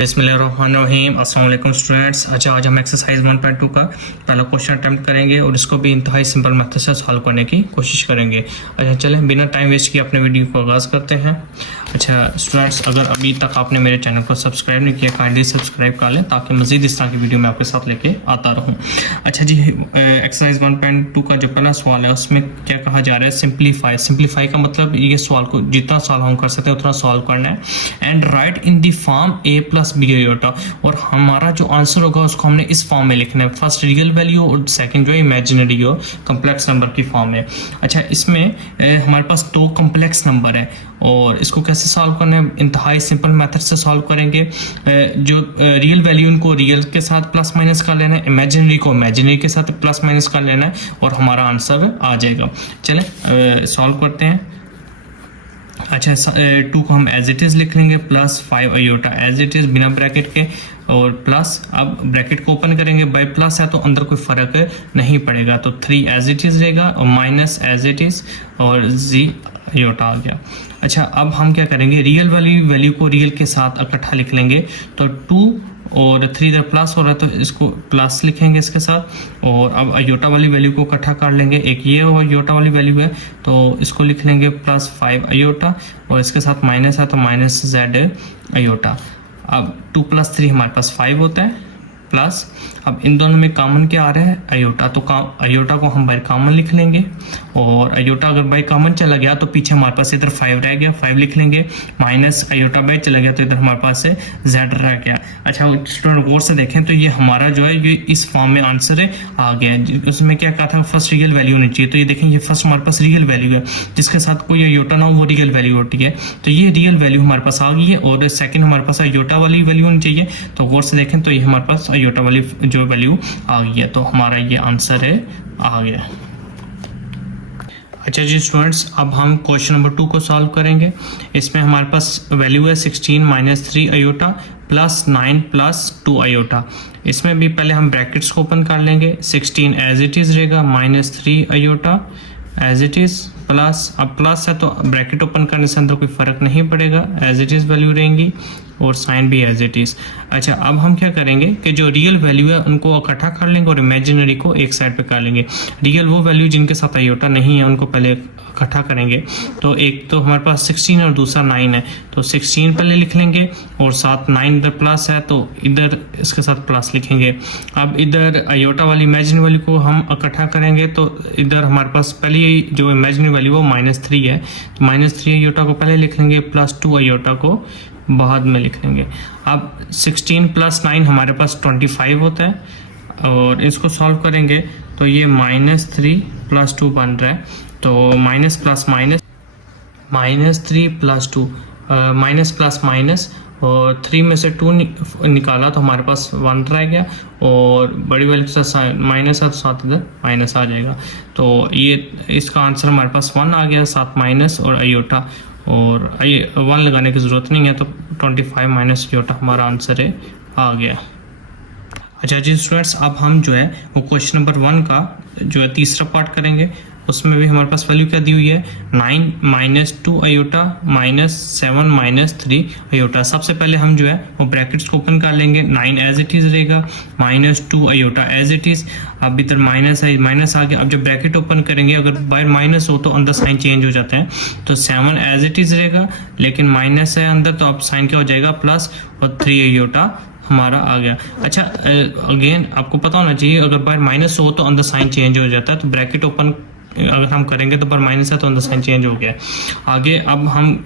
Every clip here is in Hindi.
बिस्मिल्लाहिर्रहमानिर्रहीम। अस्सलाम वालेकुम स्टूडेंट्स। अच्छा, आज हम एक्सरसाइज 1.2 का पहला क्वेश्चन अटेम्प्ट करेंगे और इसको भी इंतहाई सिंपल मेथड से सॉल्व करने की कोशिश करेंगे। अच्छा चलें, बिना टाइम वेस्ट किए अपने वीडियो को आगाज़ करते हैं। अच्छा स्टूडेंट्स, अगर अभी तक आपने मेरे चैनल को सब्सक्राइब नहीं किया, काइंडली सब्सक्राइब कर लें ताकि मज़ीद इस तरह की वीडियो मैं आपके साथ लेके आता रहूँ। अच्छा जी, एक्सरसाइज 1.2 का जो पहला सवाल है उसमें क्या कहा जा रहा है, सिंप्लीफाई का मतलब ये सवाल को जितना सॉल्व हम कर सकते हैं उतना सॉल्व करना है। And write in the form a plus B iota, और हमारा जो आंसर होगा उसको हमने इस फॉर्म में लिखना है। फर्स्ट रियल वैल्यू और सेकंड जो इमेजिनरी हो कम्प्लेक्स नंबर की फॉर्म में। अच्छा, इसमें हमारे पास दो कम्प्लेक्स नंबर है और इसको कैसे सॉल्व करना है, इंतहाई सिंपल मेथड से सॉल्व करेंगे। जो रियल वैल्यू उनको रियल के साथ प्लस माइनस कर लेना है, इमेजिनरी को इमेजिनरी के साथ प्लस माइनस कर लेना है और हमारा आंसर आ जाएगा। चलें सॉल्व करते हैं। अच्छा, 2 को हम एज इट इज़ लिख लेंगे, plus 5 iota as it is बिना ब्रैकेट के, और प्लस अब ब्रैकेट को ओपन करेंगे, बाय प्लस है तो अंदर कोई फ़र्क नहीं पड़ेगा, तो 3 एज इट इज़ रहेगा और माइनस एज इट इज़ और जी आयोटा आ गया। अच्छा, अब हम क्या करेंगे, रियल वैल्यू को रियल के साथ इकट्ठा लिख लेंगे, तो 2 और 3 इधर प्लस हो रहा है तो इसको प्लस लिखेंगे इसके साथ, और अब आयोटा वाली वैल्यू को इकट्ठा कर लेंगे। एक ये आयोटा वाली वैल्यू है तो इसको लिख लेंगे प्लस 5 आयोटा, और इसके साथ माइनस है तो माइनस जेड आयोटा। अब 2 + 3 हमारे पास 5 होता है, प्लस अब इन दोनों में कॉमन क्या आ रहा है, आयोटा, तो आयोटा को हम बाय कॉमन लिख लेंगे, और आयोटा अगर बाय कॉमन चला गया तो पीछे हमारे पास इधर 5 रह गया, 5 लिख लेंगे, माइनस आयोटा बाय चला गया तो इधर हमारे पास से जेड रह गया। अच्छा स्टूडेंट गौर से देखें तो ये हमारा जो है ये इस फॉर्म में आंसर है आ गया। उसमें क्या कहा था, फर्स्ट रियल वैल्यू होनी चाहिए, तो ये देखें ये फर्स्ट हमारे पास रियल वैल्यू है, जिसके साथ कोई आयोटा ना हो वो रियल वैल्यू होती है, तो ये रियल वैल्यू हमारे पास आ गई है। और सेकंड हमारे पास आयोटा वाली वैल्यू होनी चाहिए, तो गौर से देखें तो ये हमारे पास आयोटा वाली जो वैल्यू आ गई है, तो हमारा ये आंसर है आ गया। अच्छा जी स्टूडेंट्स, अब हम क्वेश्चन नंबर 2 को सॉल्व करेंगे। इसमें हमारे पास वैल्यू है 16 - 3 आयोटा प्लस 9 + 2 आयोटा। इसमें भी पहले हम ब्रैकेट्स को ओपन कर लेंगे, 16 एज इट इज़ रहेगा, -3 iota as it is, plus अब प्लस है तो ब्रैकेट ओपन करने से अंदर कोई फ़र्क नहीं पड़ेगा, एज इट इज़ वैल्यू रहेंगी और साइन भी एज इट इज़। अच्छा, अब हम क्या करेंगे कि जो रियल वैल्यू है उनको इकट्ठा कर लेंगे और इमेजिनरी को एक साइड पे कर लेंगे। रियल वो वैल्यू जिनके साथ आयोटा नहीं है उनको पहले इकट्ठा करेंगे, तो एक तो हमारे पास 16 और दूसरा 9 है, तो 16 पहले लिख लेंगे और साथ 9 इधर प्लस है तो इधर इसके साथ प्लस लिखेंगे। अब इधर आयोटा वाली इमेजिनरी वैल्यू को हम इकट्ठा करेंगे तो इधर हमारे पास पहले जो इमेजिनरी वैल्यू वो -3 है, तो -3 आयोटा को पहले लिख लेंगे, प्लस 2 आयोटा को बाद में लिख लेंगे। अब 16 + 9 हमारे पास 25 होता है, और इसको सॉल्व करेंगे तो ये -3 + 2 बन रहा है, तो minus plus minus, -3 + 2 minus plus minus, और 3 में से 2 निकाला तो हमारे पास 1 रह गया, और बड़ी वैल्यू के साथ माइनस है तो साथ इधर माइनस आ जाएगा, तो ये इसका आंसर हमारे पास 1 आ गया, साथ माइनस और आयोटा, और 1 लगाने की ज़रूरत नहीं है, तो 25 - आयोटा हमारा आंसर है आ गया। अच्छा जी स्टूडेंट्स, अब हम जो है वो क्वेश्चन नंबर 1 का जो है तीसरा पार्ट करेंगे। उसमें भी हमारे पास वैल्यू क्या दी हुई है, 9 - 2 आयोटा -7 - 3 आयोटा। सबसे पहले हम जो है वो ब्रैकेट्स को ओपन कर लेंगे, 9 एज इट इज़ रहेगा, -2 आयोटा एज इट इज़, अब इधर माइनस है, माइनस आ गया। अब जब ब्रैकेट ओपन करेंगे अगर बाय माइनस हो तो अंदर साइन चेंज हो जाते हैं, तो 7 एज इट इज़ रहेगा, लेकिन माइनस है अंदर तो अब साइन क्या हो जाएगा, प्लस, और 3 आयोटा हमारा आ गया। अच्छा अगेन आपको पता होना चाहिए अगर बाय माइनस हो तो अंदर साइन चेंज हो जाता है, तो ब्रैकेट ओपन अगर हम करेंगे तो पर माइनस है तो अंदर साइन चेंज हो गया। आगे अब हम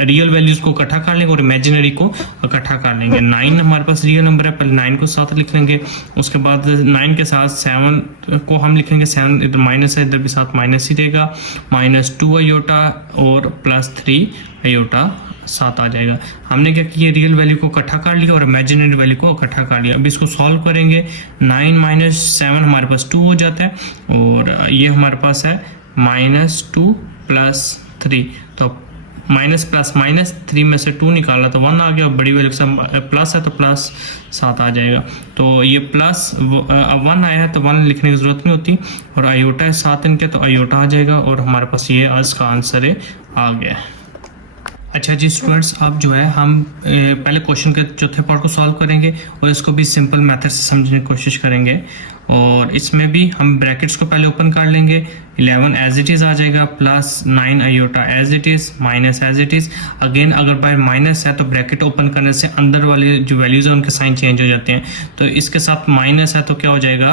रियल वैल्यूज को इकट्ठा कर लेंगे और इमेजिनरी को इकट्ठा कर लेंगे। 9 हमारे पास रियल नंबर है, पहले 9 को साथ लिख लेंगे, उसके बाद 9 के साथ 7 को हम लिखेंगे, 7 इधर माइनस है, इधर भी साथ माइनस ही रहेगा, -2 आयोटा और +3 आयोटा साथ आ जाएगा। हमने क्या किया, रियल वैल्यू को इकट्ठा कर लिया और इमेजिनरी वैल्यू को इकट्ठा कर लिया। अब इसको सॉल्व करेंगे, 9 - 7 हमारे पास 2 हो जाता है, और ये हमारे पास है -2 + 3, तो माइनस प्लस माइनस, 3 में से 2 निकाला तो 1 आ गया, बड़ी वैल्यू से प्लस है तो प्लस 7 आ जाएगा। तो ये प्लस 1 आया है तो 1 लिखने की ज़रूरत नहीं होती, और आयोटा है 7 इनके तो आयोटा आ जाएगा, और हमारे पास ये इसका आंसर है आ गया। अच्छा जी स्टूडेंट्स, अब जो है हम पहले क्वेश्चन के चौथे पार्ट को सॉल्व करेंगे और इसको भी सिंपल मेथड से समझने की कोशिश करेंगे। और इसमें भी हम ब्रैकेट्स को पहले ओपन कर लेंगे। 11 एज इट इज़ आ जाएगा, plus 9 iota as it is, minus as it is. Again अगर बाय माइनस है तो ब्रैकेट ओपन करने से अंदर वाले जो वैल्यूज़ हैं उनके साइन चेंज हो जाते हैं। तो इसके साथ माइनस है तो क्या हो जाएगा,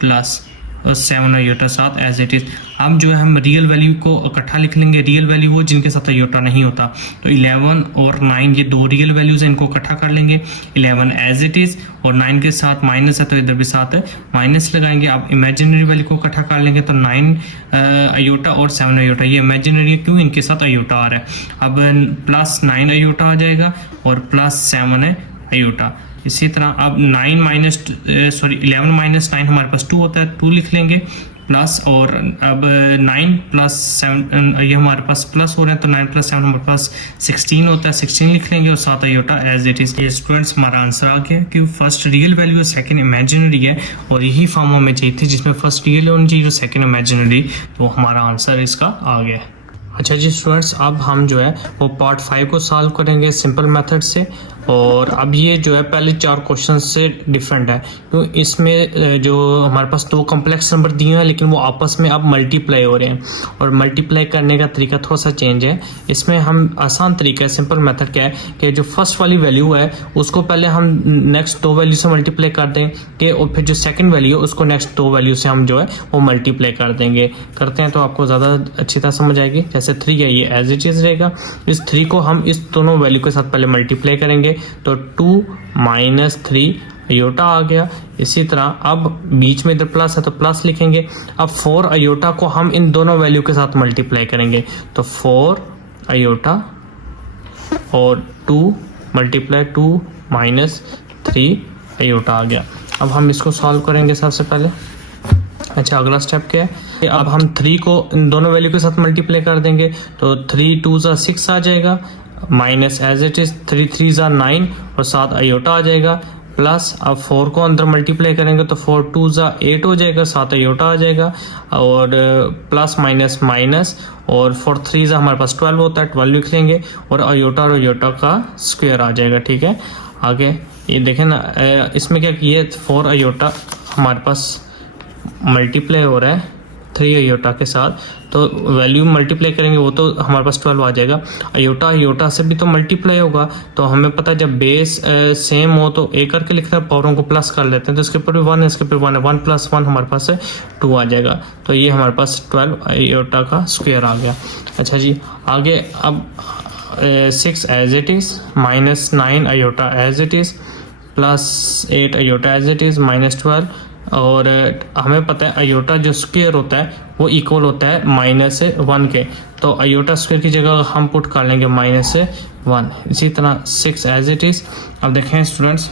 प्लस, और 7 आयोटा साथ एज इट इज़। अब जो है हम रियल वैल्यू को इकट्ठा लिख लेंगे। रियल वैल्यू वो जिनके साथ आयोटा नहीं होता। तो 11 और 9 ये दो रियल वैल्यूज़ हैं, इनको इकट्ठा कर लेंगे। 11 एज इट इज़ और 9 के साथ माइनस है तो इधर भी साथ माइनस लगाएंगे। अब इमेजिनरी वैल्यू को इकट्ठा कर लेंगे तो 9 आयोटा और 7 आयोटा, ये इमेजिनरी है क्यों, इनके साथ आयोटा आ रहा है। अब प्लस 9 आयोटा आ जाएगा और प्लस 7 है आयोटा। इसी तरह अब 11 माइनस 9 हमारे पास 2 होता है, 2 लिख लेंगे प्लस। और अब 9 प्लस 7 ये हमारे पास प्लस हो रहे हैं तो 9 प्लस 7 हमारे पास 16 होता है, 16 लिख लेंगे और साथ आयोटा एज इट इज। ये स्टूडेंट्स हमारा आंसर आ गया कि फर्स्ट रियल वैल्यू है, सेकंड इमेजिनरी है। और यही फॉर्म हमें चाहिए थी जिसमें फर्स्ट रियल होनी चाहिए, सेकंड इमेजिनरी। तो हमारा आंसर इसका आ गया। अच्छा जी स्टूडेंट्स, अब हम जो है वो पार्ट 5 को सॉल्व करेंगे सिंपल मेथड से। और अब ये जो है पहले 4 क्वेश्चन से डिफरेंट है, तो इसमें जो हमारे पास 2 कॉम्प्लेक्स नंबर दिए हैं लेकिन वो आपस में अब मल्टीप्लाई हो रहे हैं। और मल्टीप्लाई करने का तरीका थोड़ा सा चेंज है। इसमें हम आसान तरीका है, सिंपल मेथड क्या है कि जो फर्स्ट वाली वैल्यू है उसको पहले हम नेक्स्ट 2 वैल्यू से मल्टीप्लाई कर देंगे और फिर जो सेकेंड वैल्यू है उसको नेक्स्ट 2 वैल्यू से हम जो है वो मल्टीप्लाई कर देंगे। करते हैं तो आपको ज़्यादा अच्छी तरह समझ आएगी। जैसे 3 है, ये एज इट इज़ रहेगा। इस 3 को हम इस दोनों वैल्यू के साथ पहले मल्टीप्लाई करेंगे तो 2 माइनस 3 आयोटा आ गया। इसी तरह अब बीच में इधर प्लस है तो प्लस लिखेंगे। अब 4 आयोटा को हम इन दोनों वैल्यू के साथ मल्टीप्लाई करेंगे तो 4 आयोटा और 2 मल्टीप्लाई 2 माइनस 3 आयोटा आ गया। अब हम इसको सॉल्व करेंगे सबसे पहले। अच्छा, अगला स्टेप क्या है, अब हम 3 को इन दोनों वैल्यू के साथ मल्टीप्लाई कर देंगे तो 3 2 ज़ा 6 आ जाएगा, माइनस एज इट इज़ 3 3 ज़ा 9 और साथ आयोटा आ जाएगा। प्लस अब 4 को अंदर मल्टीप्लाई करेंगे तो 4 2 ज़ा 8 हो जाएगा, साथ आयोटा आ जाएगा। और प्लस माइनस माइनस और 4 3 ज़ा हमारे पास 12 होता है, 12 लिख लेंगे और आयोटा का स्क्वायर आ जाएगा। ठीक है, आगे ये देखें ना, इसमें क्या किए, 4 आयोटा हमारे पास मल्टीप्लाई हो रहा है 3 आयोटा के साथ, तो वैल्यू मल्टीप्लाई करेंगे वो तो हमारे पास 12 आ जाएगा। आयोटा से भी तो मल्टीप्लाई होगा, तो हमें पता है जब बेस सेम हो तो एक करके लिखते हैं, पावरों को प्लस कर लेते हैं। तो इसके ऊपर भी 1 है, इसके ऊपर 1 है, 1 प्लस 1 हमारे पास 2 आ जाएगा। तो ये हमारे पास 12 आयोटा का स्क्वायर आ गया। अच्छा जी, आगे अब 6 as it is, minus 9 iota as it is, plus 8 iota as it is, minus 12। और हमें पता है आयोटा जो स्क्वायर होता है वो इक्वल होता है -1 के, तो आयोटा स्क्वायर की जगह हम पुट कर लेंगे -1। इसी तरह 6 एज इट इज़। अब देखें स्टूडेंट्स,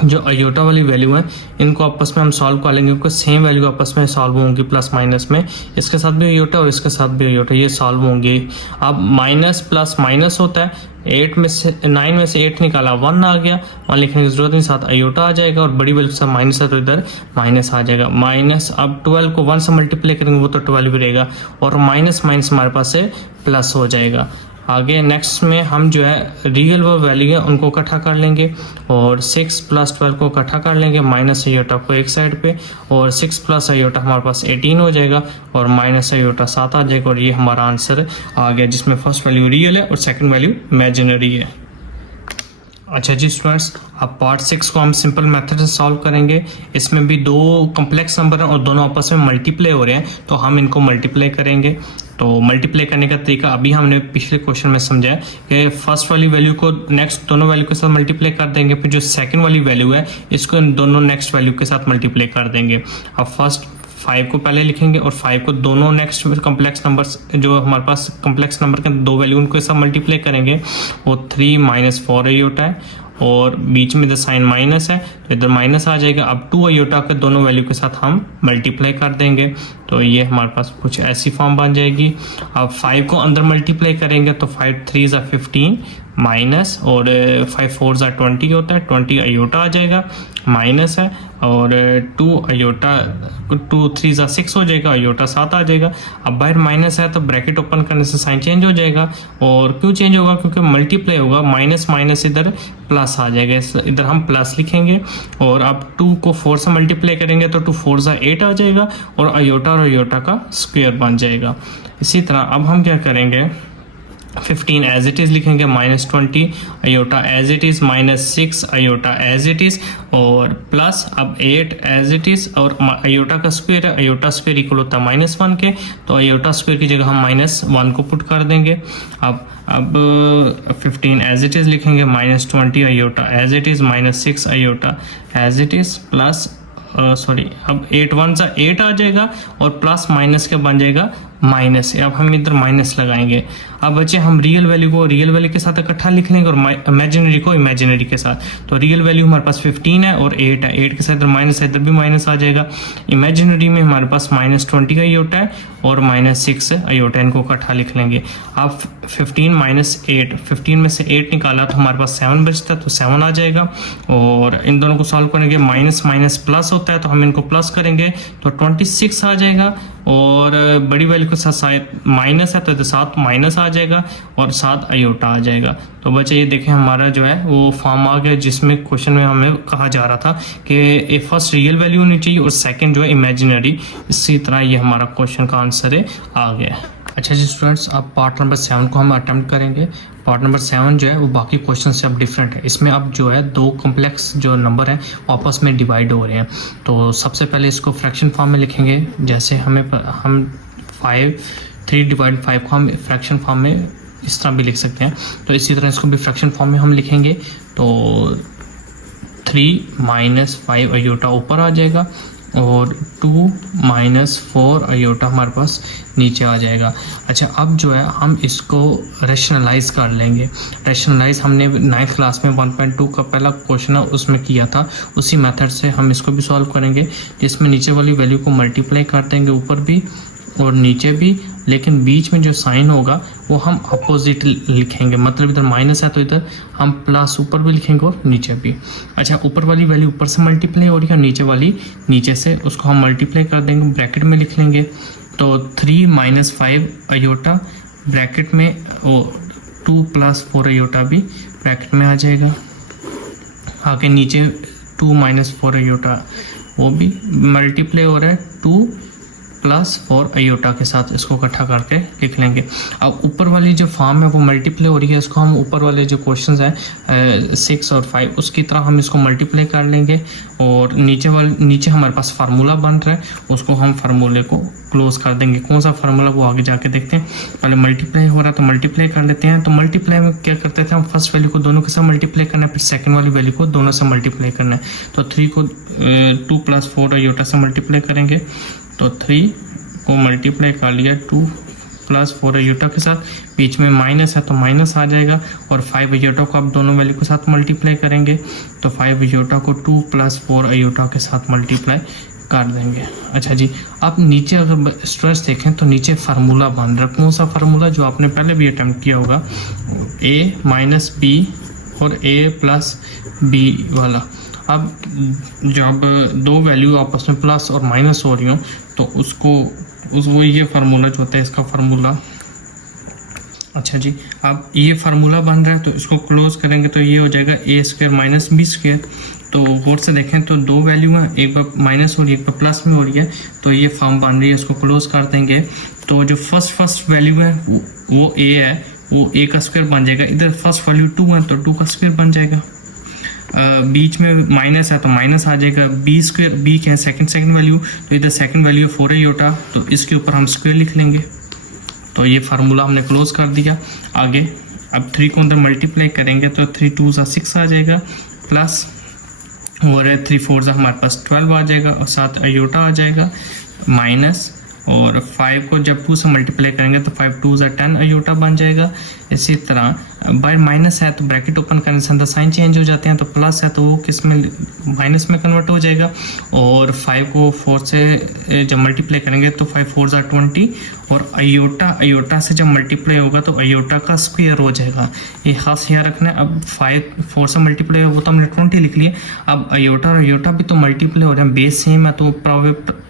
जो आयोटा वाली वैल्यू है इनको आपस में हम सॉल्व कर लेंगे क्योंकि सेम वैल्यू आपस में सॉल्व होंगी प्लस माइनस में। इसके साथ भी आयोटा और इसके साथ भी आयोटा, ये सॉल्व होंगे। अब माइनस प्लस माइनस होता है, 9 में से 8 निकाला 1 आ गया, 1 लिखने की जरूरत नहीं, साथ आयोटा आ जाएगा। और बड़ी वैल्यू से माइनस है तो इधर माइनस आ जाएगा। माइनस अब 12 को 1 से मल्टीप्लाई करेंगे वो तो 12 भी रहेगा और माइनस माइनस हमारे पास से प्लस हो जाएगा। आगे नेक्स्ट में हम जो है रियल वो वैल्यू है उनको इकट्ठा कर लेंगे और 6 प्लस 12 को इकट्ठा कर लेंगे, माइनस आयोटा को एक साइड पे, और 6 प्लस आयोटा हमारे पास 18 हो जाएगा और माइनस आयोटा 7 आ जाएगा। और ये हमारा आंसर आ गया जिसमें फर्स्ट वैल्यू रियल है और सेकंड वैल्यू इमेजिनरी है। अच्छा जी स्टूडेंट्स, अब पार्ट 6 को हम सिंपल मेथड से सॉल्व करेंगे। इसमें भी 2 कॉम्प्लेक्स नंबर हैं और दोनों आपस में मल्टीप्लाई हो रहे हैं, तो हम इनको मल्टीप्लाई करेंगे। तो मल्टीप्लाई करने का तरीका अभी हमने पिछले क्वेश्चन में समझा है कि फर्स्ट वाली वैल्यू को नेक्स्ट दोनों वैल्यू के साथ मल्टीप्लाई कर देंगे, फिर जो सेकंड वाली वैल्यू है इसको इन दोनों नेक्स्ट वैल्यू के साथ मल्टीप्लाई कर देंगे। अब फर्स्ट 5 को पहले लिखेंगे और 5 को दोनों नेक्स्ट कॉम्प्लेक्स नंबर्स जो हमारे पास कॉम्प्लेक्स नंबर के 2 वैल्यू उनके साथ मल्टीप्लाई करेंगे। वो 3 माइनस 4 आयोटा है और बीच में इधर साइन माइनस है तो इधर माइनस आ जाएगा। अब 2 अयोटा के दोनों वैल्यू के साथ हम मल्टीप्लाई कर देंगे तो ये हमारे पास कुछ ऐसी फॉर्म बन जाएगी। अब 5 को अंदर मल्टीप्लाई करेंगे तो 5 3 15 माइनस और 5 4 20 होता है, 20 अयोटा आ जाएगा माइनस है और 2 अयोटा 2 3 6 हो जाएगा, अयोटा 7 आ जाएगा। अब बाहर माइनस है तो ब्रैकेट ओपन करने से साइन चेंज हो जाएगा। और क्यों चेंज होगा? क्योंकि मल्टीप्लाई होगा, माइनस माइनस इधर प्लस आ जाएगा, इधर हम प्लस लिखेंगे। और अब 2 को 4 से मल्टीप्लाई करेंगे तो 2 4 8 आ जाएगा और अयोटा का स्क्वायर बन जाएगा। इसी तरह अब हम क्या करेंगे, 15 एज इट इज़ लिखेंगे, -20 iota as it is, -6 iota as it is और प्लस अब 8 एज इट इज़ और अयोटा का स्क्वायर है, अयोटा स्क्वायर इक्वल होता है -1 के, तो अयोटा स्क्वायर की जगह हम -1 को पुट कर देंगे। अब 15 एज इट इज़ लिखेंगे, -20 iota as it is, -6 iota as it is plus अब 8 1 8 आ जाएगा और प्लस माइनस क्या बन जाएगा, माइनस। अब हम इधर माइनस लगाएंगे। अब बच्चे हम रियल वैल्यू को रियल वैल्यू के साथ इकट्ठा लिख लेंगे और इमेजिनरी को इमेजिनरी के साथ। तो रियल वैल्यू हमारे पास 15 है और 8 है, 8 के साथ इधर माइनस है, इधर भी माइनस आ जाएगा। इमेजिनरी में हमारे पास -20 का अयोटा है और -6 अयोटा, इनको इकट्ठा लिख लेंगे। अब 15 -8, 15 में से 8 निकाला तो हमारे पास 7 बचता है तो 7 आ जाएगा। और इन दोनों को सॉल्व करेंगे, माइनस माइनस प्लस होता है तो हम इनको प्लस करेंगे तो 26 आ जाएगा। और बड़ी वैल्यू के साथ माइनस है तो 7 माइनस आ जाएगा और 7 अयोटा आ जाएगा। तो बच्चे ये देखें हमारा जो है वो फॉर्म आ गया जिसमें क्वेश्चन में हमें कहा जा रहा था कि फर्स्ट रियल वैल्यू होनी चाहिए और सेकंड जो है इमेजिनरी। इसी तरह ये हमारा क्वेश्चन का आंसर है आ गया। अच्छा जी स्टूडेंट्स, अब पार्ट नंबर 7 को हम अटेम्प्ट करेंगे। पार्ट नंबर 7 जो है वो बाकी क्वेश्चन से अब डिफरेंट है। इसमें अब जो है 2 कॉम्प्लेक्स जो नंबर हैं आपस में डिवाइड हो रहे हैं। तो सबसे पहले इसको फ्रैक्शन फॉर्म में लिखेंगे। जैसे हम 3/5 को हम फ्रैक्शन फॉर्म में इस तरह भी लिख सकते हैं, तो इसी तरह इसको भी फ्रैक्शन फॉर्म में हम लिखेंगे। तो 3 - 5 अयोटा ऊपर आ जाएगा और 2 - 4 अयोटा हमारे पास नीचे आ जाएगा। अच्छा, अब जो है हम इसको रैशनलाइज कर लेंगे। रैशनलाइज हमने 9th क्लास में 1.2 का पहला क्वेश्चन है उसमें किया था, उसी मेथड से हम इसको भी सॉल्व करेंगे, जिसमें नीचे वाली वैल्यू को मल्टीप्लाई कर देंगे ऊपर भी और नीचे भी, लेकिन बीच में जो साइन होगा वो हम अपोजिट लिखेंगे। मतलब इधर माइनस है तो इधर हम प्लस ऊपर भी लिखेंगे और नीचे भी। अच्छा, ऊपर वाली वैल्यू ऊपर से मल्टीप्लाई हो रही है, नीचे वाली नीचे से, उसको हम मल्टीप्लाई कर देंगे, ब्रैकेट में लिख लेंगे। तो 3 - 5 अयोटा ब्रैकेट में, और 2 + 4 अयोटा भी ब्रैकेट में आ जाएगा। आगे नीचे 2 - 4 अयोटा वो भी मल्टीप्लाई हो रहा है 2 + 4 अयोटा के साथ, इसको इकट्ठा करके लिख लेंगे। अब ऊपर वाली जो फॉर्म है वो मल्टीप्लाई हो रही है, इसको हम ऊपर वाले जो क्वेश्चंस हैं 6 और 5 उसकी तरह हम इसको मल्टीप्लाई कर लेंगे। और नीचे हमारे पास फार्मूला बन रहा है, उसको हम फार्मूले को क्लोज कर देंगे। कौन सा फार्मूला वो आगे जाके देखते हैं। पहले मल्टीप्लाई हो रहा है तो मल्टीप्लाई कर लेते हैं। तो मल्टीप्लाई में क्या करते थे हम, फर्स्ट वैल्यू को दोनों के साथ मल्टीप्लाई करना है, फिर सेकंड वाली वैल्यू को दोनों से मल्टीप्लाई करना है। तो 3 को 2 + 4 अयोटा से मल्टीप्लाई करेंगे, तो 3 को मल्टीप्लाई कर लिया 2 + 4 अयोटा के साथ, बीच में माइनस है तो माइनस आ जाएगा। और 5 अयोटा को आप दोनों वैल्यू के साथ मल्टीप्लाई करेंगे, तो 5 अयोटा को 2 + 4 अयोटा के साथ मल्टीप्लाई कर देंगे। अच्छा जी, अब नीचे अगर स्ट्रेस देखें तो नीचे फार्मूला बन रहा है। कौन सा फार्मूला, जो आपने पहले भी अटेम्प्ट किया होगा, a - b और a + b वाला। अब जब 2 वैल्यू आपस में प्लस और माइनस हो रही हो तो वो ये फार्मूला जो होता है, इसका फार्मूला। अच्छा जी, अब ये फार्मूला बन रहा है तो इसको क्लोज करेंगे तो ये हो जाएगा a² - b²। तो बोर्ड से देखें तो 2 वैल्यू हैं, एक बार माइनस हो रही है एक बार प्लस में हो रही है, तो ये फॉर्म बन रही है, इसको क्लोज कर देंगे। तो जो फर्स्ट वैल्यू है वो a है, वो a का स्क्वायर बन जाएगा। इधर फर्स्ट वैल्यू 2 है तो 2 का स्क्वायर बन जाएगा। बीच में माइनस है तो माइनस आ जाएगा। b² b क्या है, सेकंड वैल्यू, तो इधर सेकंड वैल्यू 4 अयोटा, तो इसके ऊपर हम स्क्वायर लिख लेंगे। तो ये फार्मूला हमने क्लोज कर दिया। आगे अब 3 को अंदर मल्टीप्लाई करेंगे तो 3 2 6 आ जाएगा, प्लस और 3 4 हमारे पास 12 आ जाएगा और 7 अयोटा आ जाएगा, माइनस। और 5 को जब 2 से मल्टीप्लाई करेंगे तो 5 2 10 अयोटा बन जाएगा। इसी तरह बाय माइनस है तो ब्रैकेट ओपन करने से अंदर साइन चेंज हो जाते हैं, तो प्लस है तो वो किस में माइनस में कन्वर्ट हो जाएगा। और 5 को 4 से जब मल्टीप्लाई करेंगे तो 5 4 ज़ा 20, और अयोटा से जब मल्टीप्लाई होगा तो अयोटा का स्क्वायर हो जाएगा। ये खास याद रखना है। अब 5 4 से मल्टीप्लाई होगा तो हमने 20 लिख लिया। अब अयोटा और अयोटा भी तो मल्टीप्लाई हो रहे हैं, बेस सेम है तो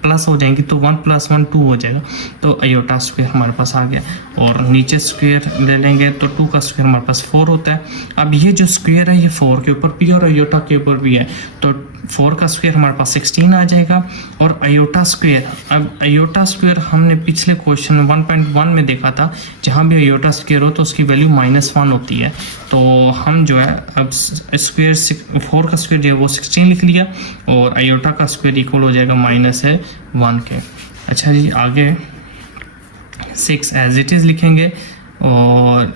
प्लस हो जाएंगी, तो 1 + 1 2 हो जाएगा। तो अयोटा स्क्वायर हमारे पास आ गया, और नीचे स्क्वायर ले लेंगे तो 2 का स्क्वायर हमारे पास 4 होता है। अब ये जो स्क्वायर है ये 4 के ऊपर भी और अयोटा के ऊपर भी है, तो 4 का स्क्वायर हमारे पास 16 आ जाएगा। और अयोटा स्क्वायर, अब अयोटा स्क्वायर हमने पिछले क्वेश्चन में 1.1 में देखा था, जहाँ भी अयोटा स्क्वायर हो तो उसकी वैल्यू -1 होती है। तो हम जो है अब स्क्वायर 4 का स्क्वायर जो है वो 16 लिख लिया, और अयोटा का स्क्वायर इक्वल हो जाएगा -1 के। अच्छा जी, आगे 6 एज इट इज़ लिखेंगे, और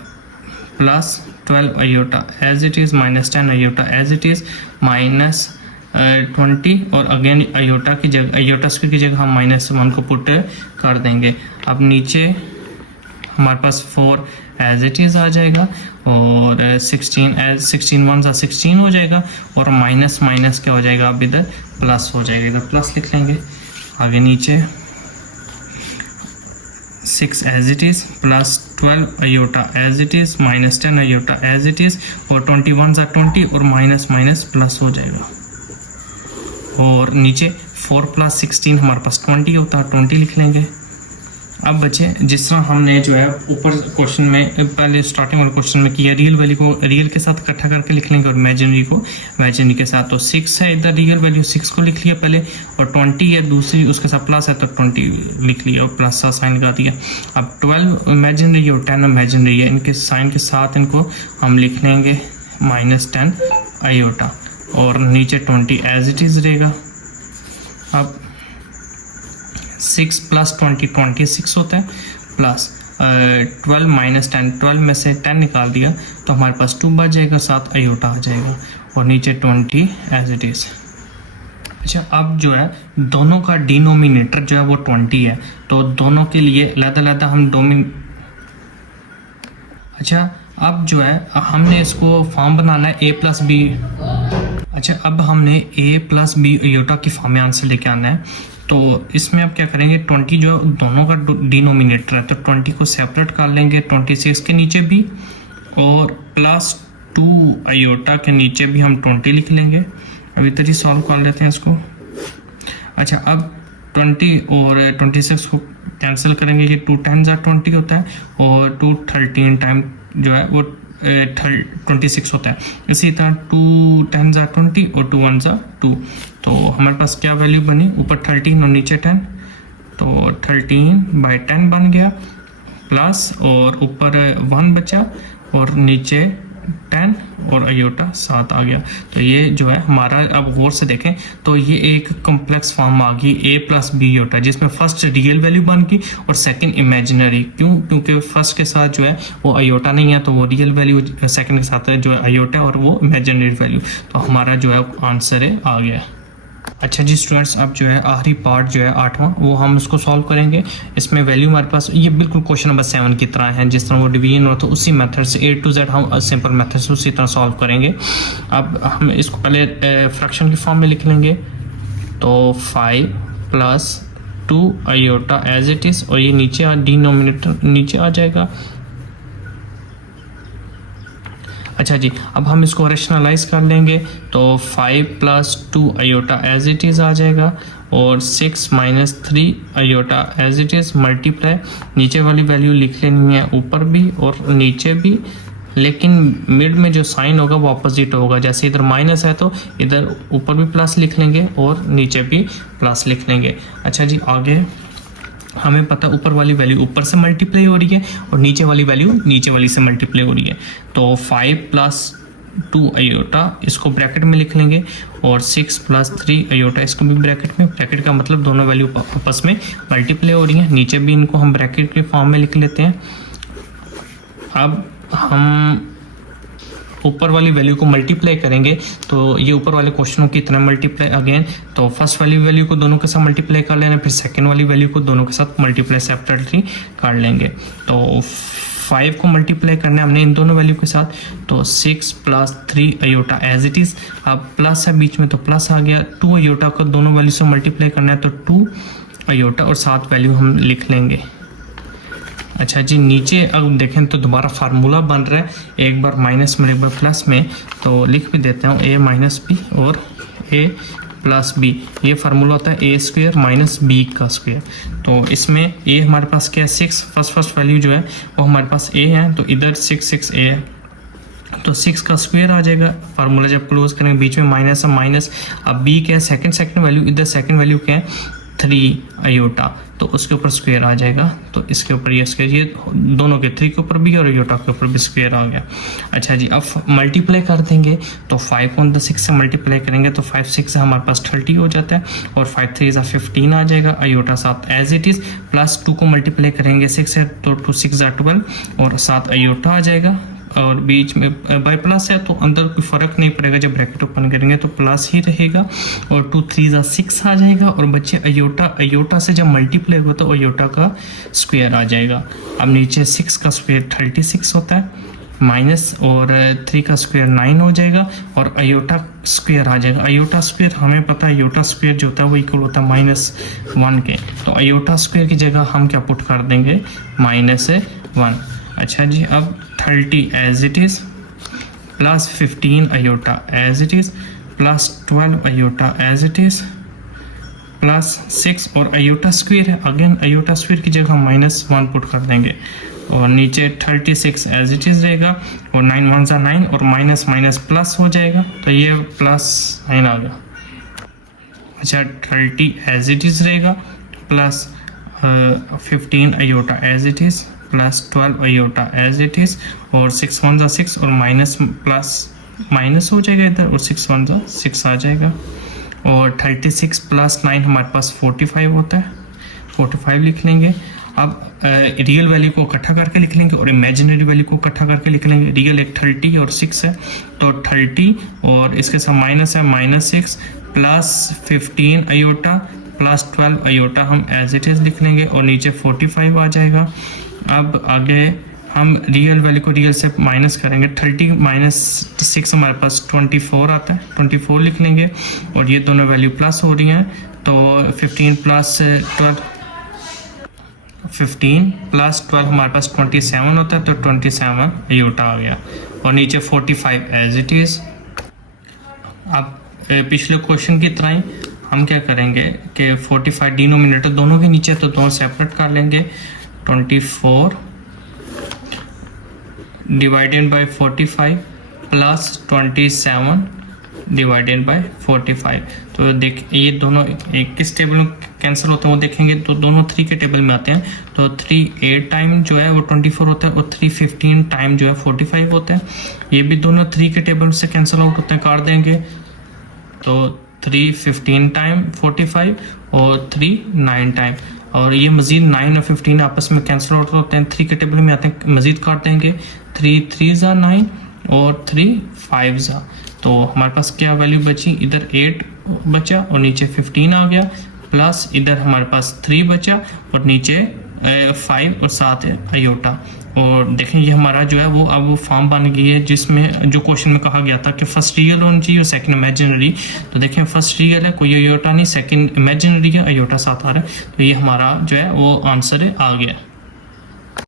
plus 12 iota as it is, -10 iota as it is, -20, और अगेन अयोटा की जगह, अयोटा स्क्वायर की जगह हम -1 को पुट कर देंगे। अब नीचे हमारे पास 4 एज इट इज़ आ जाएगा, और 16 1 ज़ा 16 हो जाएगा, और माइनस क्या हो जाएगा, अब इधर प्लस हो जाएगा, इधर प्लस लिख लेंगे। आगे नीचे 6 as it is, plus 12 iota as it is, -10 iota as it is, और 21 ज़ा 20, और माइनस प्लस हो जाएगा। और नीचे 4 + 16 हमारे पास 20 होता है, 20 लिख लेंगे। अब बचे जिस तरह हमने जो है ऊपर क्वेश्चन में पहले स्टार्टिंग वाले क्वेश्चन में किया, रियल वैल्यू को रियल के साथ इकट्ठा करके लिख लेंगे, और इमेजिनरी को इमेजिनरी के साथ। तो 6 है इधर, रियल वैल्यू 6 को लिख लिया पहले, और 20 है दूसरी, उसके साथ प्लस है तो 20 लिख लिया, और प्लस का साइन लगा दिया। अब 12 इमेजिनरी और 10 इमेजिनरी है, इनके साइन के साथ इनको हम लिख लेंगे -10 अयोटा, और नीचे 20 एज इट इज़ रहेगा। अब 6 + 20 26 होता है, प्लस 12 - 10, 12 में से 10 निकाल दिया तो हमारे पास 2 बच जाएगा, साथ अयोटा आ जाएगा, और नीचे 20 एज इट इज़। अच्छा, अब जो है दोनों का डिनोमिनेटर जो है वो 20 है, तो दोनों के लिए अलग-अलग हम अच्छा, अब जो है हमने इसको फॉर्म बनाना है a + b। अच्छा, अब हमने a + b अयोटा की फॉर्म में आंसर लेके आना है। तो इसमें आप क्या करेंगे, 20 जो दोनों का डिनोमिनेटर है, तो 20 को सेपरेट कर लेंगे, 26 के नीचे भी, और +2 अयोटा के नीचे भी हम 20 लिख लेंगे। अब इधर ही सॉल्व कर लेते हैं इसको। अच्छा, अब 20 और 26 को कैंसिल करेंगे, ये 2 10 ज़ा 20 होता है, और 2 13 टाइम जो है वो 26 होता है। इसी तरह 2 10 ज़ा 20, और 2 1 ज़ा 2, तो हमारे पास क्या वैल्यू बनी, ऊपर 13 और नीचे 10, तो 13/10 बन गया, प्लस और ऊपर 1 बचा, और नीचे 10, और अयोटा 7 आ गया। तो ये जो है हमारा, अब गौर से देखें तो ये एक कॉम्प्लेक्स फॉर्म आ गई a + b अयोटा, जिसमें फर्स्ट रियल वैल्यू बन गई और सेकंड इमेजिनरी। क्योंकि फर्स्ट के साथ जो है वो अयोटा नहीं है, तो वो रियल वैल्यू, सेकंड के साथ जो है अयोटा और वो इमेजिनरी वैल्यू। तो हमारा जो है आंसर है आ गया। अच्छा जी स्टूडेंट्स, अब जो है आखिरी पार्ट जो है 8वां, वो हम उसको सॉल्व करेंगे। इसमें वैल्यू हमारे पास ये बिल्कुल क्वेश्चन नंबर 7 की तरह है, जिस तरह वो डिवीजन हो तो उसी मेथड से A to Z हम सिंपल मेथड से उसी तरह सॉल्व करेंगे। अब हम इसको पहले फ्रैक्शन की फॉर्म में लिख लेंगे, तो 5 + 2 अयोटा एज इट इज़, और ये नीचे डिनोमिनेटर नीचे आ जाएगा। अच्छा जी, अब हम इसको रेशनलाइज कर लेंगे, तो 5 + 2 अयोटा एज इट इज़ आ जाएगा, और 6 - 3 iota as it is, multiply नीचे वाली वैल्यू लिख लेनी है ऊपर भी और नीचे भी, लेकिन मिड में जो साइन होगा वो अपोजिट होगा। जैसे इधर माइनस है तो इधर ऊपर भी प्लस लिख लेंगे और नीचे भी प्लस लिख लेंगे। अच्छा जी, आगे हमें पता ऊपर वाली वैल्यू ऊपर से मल्टीप्लाई हो रही है और नीचे वाली वैल्यू नीचे वाली से मल्टीप्लाई हो रही है। तो 5 + 2 अयोटा इसको ब्रैकेट में लिख लेंगे, और 6 + 3 अयोटा इसको भी ब्रैकेट में। ब्रैकेट का मतलब दोनों वैल्यू आपस में मल्टीप्लाई हो रही हैं। नीचे भी इनको हम ब्रैकेट के फॉर्म में लिख लेते हैं। अब हम ऊपर वाली वैल्यू को मल्टीप्लाई करेंगे, तो ये ऊपर वाले क्वेश्चनों की तरह मल्टीप्लाई अगेन, तो फर्स्ट वाली वैल्यू को दोनों के साथ मल्टीप्लाई कर लेना, फिर सेकंड वाली वैल्यू को दोनों के साथ मल्टीप्लाई सेपरेटली कर लेंगे। तो 5 को मल्टीप्लाई करना है हमने इन दोनों वैल्यू के साथ, तो 6 + 3 अयोटा एज इट इज़। अब प्लस है बीच में तो प्लस आ गया, 2 अयोटा को दोनों वैल्यू से मल्टीप्लाई करना है तो 2 अयोटा और 7 वैल्यू हम लिख लेंगे। अच्छा जी, नीचे अब देखें तो दोबारा फार्मूला बन रहा है, एक बार माइनस में एक बार प्लस में, तो लिख भी देते हैं a माइनस बी और a प्लस बी। ये फार्मूला होता है a² - b का स्क्वायर। तो इसमें a हमारे पास क्या है 6, फर्स्ट वैल्यू जो है वो हमारे पास a है, तो इधर 6 a है, तो 6 का स्क्वायर आ जाएगा। फार्मूला जब क्लोज करेंगे बीच में माइनस है माइनस। अब b क्या है सेकंड वैल्यू, इधर सेकंड वैल्यू क्या है 3 अयोटा, तो उसके ऊपर स्क्वायर आ जाएगा। तो इसके ऊपर ये स्क्वायर, ये दोनों के 3 के ऊपर भी और अयोटा के ऊपर भी स्क्वायर आ गया। अच्छा जी, अब मल्टीप्लाई कर देंगे तो 5 को 6 से मल्टीप्लाई करेंगे तो 5 6 से हमारे पास 30 हो जाता है और 5 3 = 15 आ जाएगा। Iota 7 as it is, plus 2 को मल्टीप्लाई करेंगे 6 है तो 2 6 = 12 और 7 अयोटा आ जाएगा। और बीच में बाय प्लस है तो अंदर कोई फ़र्क नहीं पड़ेगा, जब ब्रैकेट ओपन करेंगे तो प्लस ही रहेगा और 2 3 = 6 आ जाएगा। और बच्चे अयोटा से जब मल्टीप्लाई होगा तो अयोटा का स्क्वायर आ जाएगा। अब नीचे 6 का स्क्वायर 36 होता है, माइनस और 3 का स्क्वायर 9 हो जाएगा और अयोटा स्क्वायर आ जाएगा। अयोटा स्क्वायर हमें पता है, अयोटा स्क्वायर जो होता है वो इक्वल होता है -1 के, तो अयोटा स्क्वायर की जगह हम क्या पुट कर देंगे -1। अच्छा जी, अब 30 as it is plus 15 iota as it is plus 12 iota as it is plus 6 और अयोटा स्क्वायर है, अगेन अयोटा स्क्वायर की जगह -1 पुट कर देंगे और नीचे 36 एज इट इज़ रहेगा और 9 1 = 9 और माइनस माइनस प्लस हो जाएगा, तो ये प्लस साइन आ गया। अच्छा, 30 एज इट इज़ रहेगा plus 15 iota as it is plus 12 iota as it is और 6 1 = 6 और माइनस प्लस माइनस हो जाएगा इधर और 6 1 = 6 आ जाएगा और 36 प्लस 9 हमारे पास 45 होता है, 45 लिख लेंगे। अब रियल वैल्यू को इकट्ठा करके लिख लेंगे और इमेजिनरी वैल्यू को इकट्ठा करके लिख लेंगे। रियल एक 30 और 6 है, तो 30 और इसके साथ माइनस है -6 प्लस 15 अयोटा प्लस 12 अयोटा हम एज इट इज़ लिख लेंगे और नीचे 45 आ जाएगा। अब आगे हम रियल वैल्यू को रियल से माइनस करेंगे, 30 - 6 हमारे पास 24 आता है, 24 लिख लेंगे और ये दोनों वैल्यू प्लस हो रही हैं, तो 15 प्लस 12 हमारे पास 27 होता है, तो 27 अयोटा आ गया और नीचे 45 एज इट इज़। अब पिछले क्वेश्चन की तरह ही हम क्या करेंगे कि 45 डिनोमिनेटर दोनों के नीचे तो दोनों सेपरेट कर लेंगे। 24 divided by 45 plus 27 divided by 45। तो देख ये दोनों एक किस टेबल में कैंसिल होते हैं वो देखेंगे, तो दोनों 3 के टेबल में आते हैं। तो 3 8 टाइम जो है वो 24 होता है और 3 15 टाइम जो है 45 होता है। ये भी दोनों 3 के टेबल से कैंसिल आउट होते हैं, काट देंगे, तो 3 15 टाइम 45 और 3 9 टाइम, और ये मज़ीद 9 और 15 आपस में कैंसिल आउट होते हैं, 3 के टेबल में आते हैं, मज़ीद काट देंगे, 3 3 = 9 और 3 5 = तो हमारे पास क्या वैल्यू बची, इधर 8 बचा और नीचे 15 आ गया, प्लस इधर हमारे पास 3 बचा और नीचे 5 और 7 है अयोटा। और देखें ये हमारा जो है वो अब वो फॉर्म बन गई है जिसमें जो क्वेश्चन में कहा गया था कि फर्स्ट रियल होनी चाहिए और सेकंड इमेजिनरी। तो देखें फर्स्ट रियल है, कोई अयोटा नहीं, सेकंड इमेजिनरी है, अयोटा 7 आ रहा है, तो ये हमारा जो है वो आंसर आ गया।